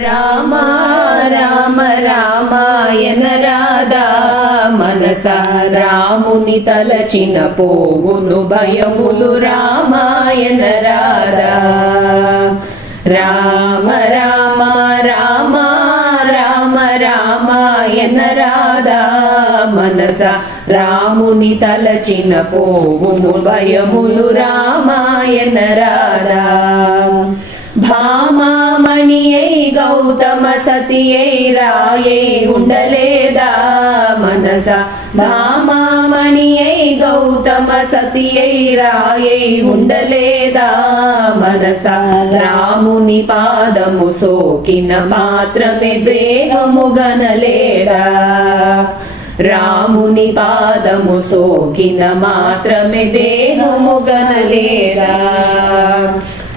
రామ రామ రామాయణ రాధా మనస రాముని తలచిన పోవును భయములు రామాయణ రాధా రామ రామ రామ రామ రామాయణ రాధా మనస రాముని తలచిన పోవును భయములు రామాయణ రాధా భామామణియై గౌతమ సతియై రాయై ఉండలేదా మనస భామామణియై గౌతమ సతియై రాయై ఉండలేదా మనస రాముని పాదము సోకిన మాత్రమే దేహము గనలేదా రాముని పాదము సోకిన మాత్రమే దేహము గనలేదా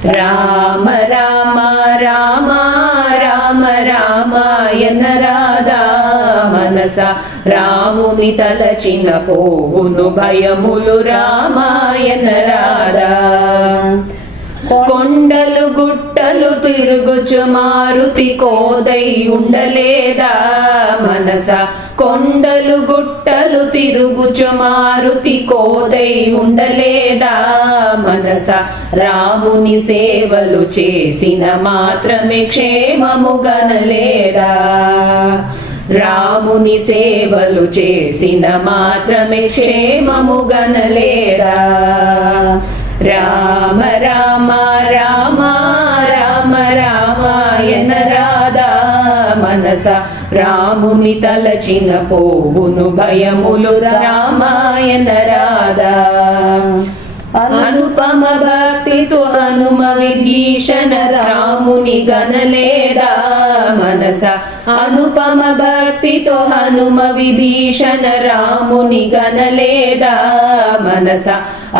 రామ రామ రామ రామ రామాయణ రాధా మనస రాముని తలచిన పోవును భయములు రామాయణ రాధా కొండలు గుట్టలు తిరుగుచు మారుతి కోదై ఉండలేదా మనస కొండలు గుట్టలు తిరుగుచు మారుతి కోదై ఉండలేదా మనస రాముని సేవలు చేసిన మాత్రమే క్షేమము గనలేదా రాముని సేవలు చేసిన మాత్రమే క్షేమము గనలేదా రామ రామ రామ రామ రామాయణ రాధా మనస రాముని తలచిన పోవును భయములు రామాయణ రాధా అనుపమ భక్తితో హనుమ విభీషణ రాముని గనలేదా మనస అనుపమ భక్తితో హనుమ విభీషణ రాముని గనలేదా మనస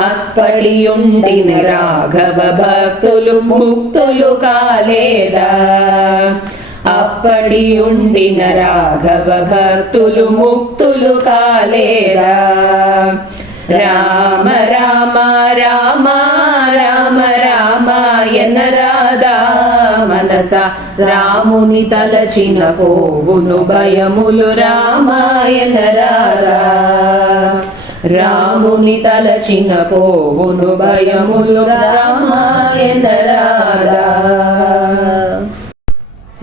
అప్పటి ఉండిన రాఘవ భక్తులు ముక్తులు కాలేదా అప్పటి ఉండిన రాఘవ భక్తులు ముక్తులు కాలేదా రామ రామ రామ రామ రామాయణ రాధా మనస రాముని తలచిన పోవును భయములు రామాయణ రాధా రాముని తలచిన పోవును భయములు రామాయణ రాధా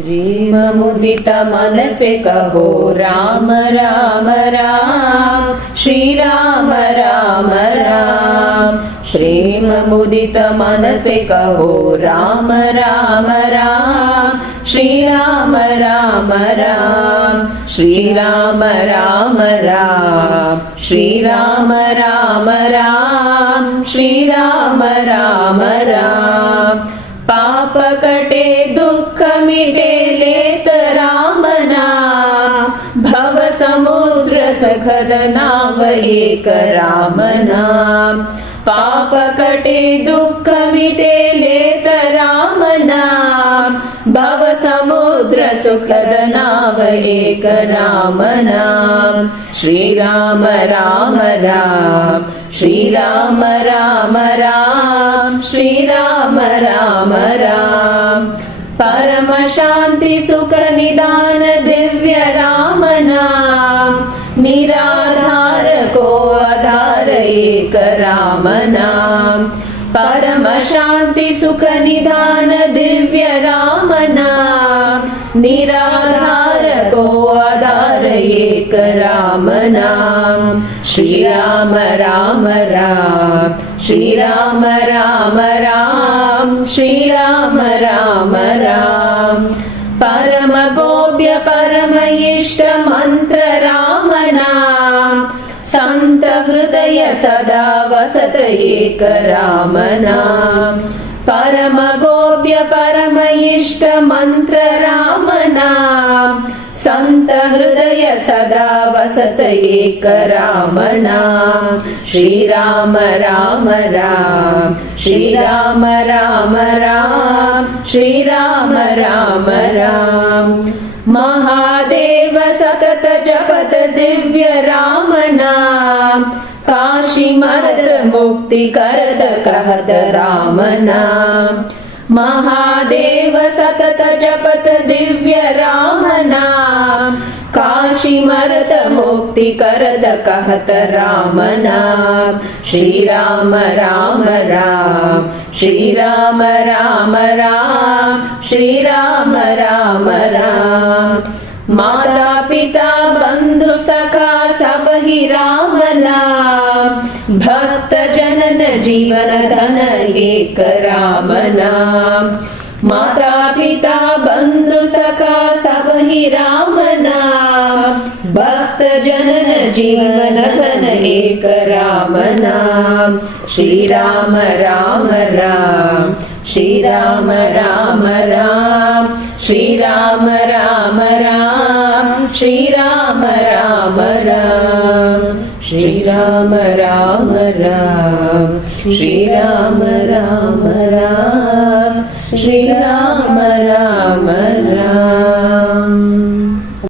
प्रेम मुदित मन से कहो राम राम राम श्री राम राम राम प्रेम मुदित मन से कहो राम राम राम श्री राम राम राम श्री राम राम राम श्री राम राम राम श्री राम राम राम पाप कटे दुख मिटे लेत राम नाम भव समुद्र सुखद नाम एक राम नाम पाप कटे दुख मिटे लेत राम नाम भव समुद्र सुखद नाम एक राम नाम श्री राम राम राम श्री राम राम राम श्री राम राम राम परम शांति सुख निदान दिव्य राम नाम निराधार को आधार एक राम नाम परम शांति सुख निधान दिव्य राम नाम निराधार को आधार एक राम नाम श्री राम राम राम श्री राम राम राम श्री राम राम राम परम गोप्य परम इष्ट मंत्र राम नाम संत हृदय सदा वसत एक राम नाम परम गोप्य परम इष्ट मंत्र राम नाम संत हृदय सदा वसत एक राम नाम श्री राम राम राम श्री राम राम राम श्री राम राम राम महादेव सतत जपत दिव्य राम नाम काशी मरद मुक्ति करत कहत राम नाम महादेव सतत जपत दिव्य राम नाम काशी मरत मुक्ति करद कहत राम नाम श्री राम राम राम श्री राम राम राम श्री राम राम राम माता पिता बंधु सखा सब ही राम नाम भक्त जनन जीवन धन एक राम नाम माता पिता बंधु सखा सब ही राम नाम भक्त जनन जीवन धन एक राम नाम श्री राम राम राम श्री राम राम राम श्री राम राम राम श्री राम राम राम श्री राम राम राम श्री राम राम राम श्री राम राम राम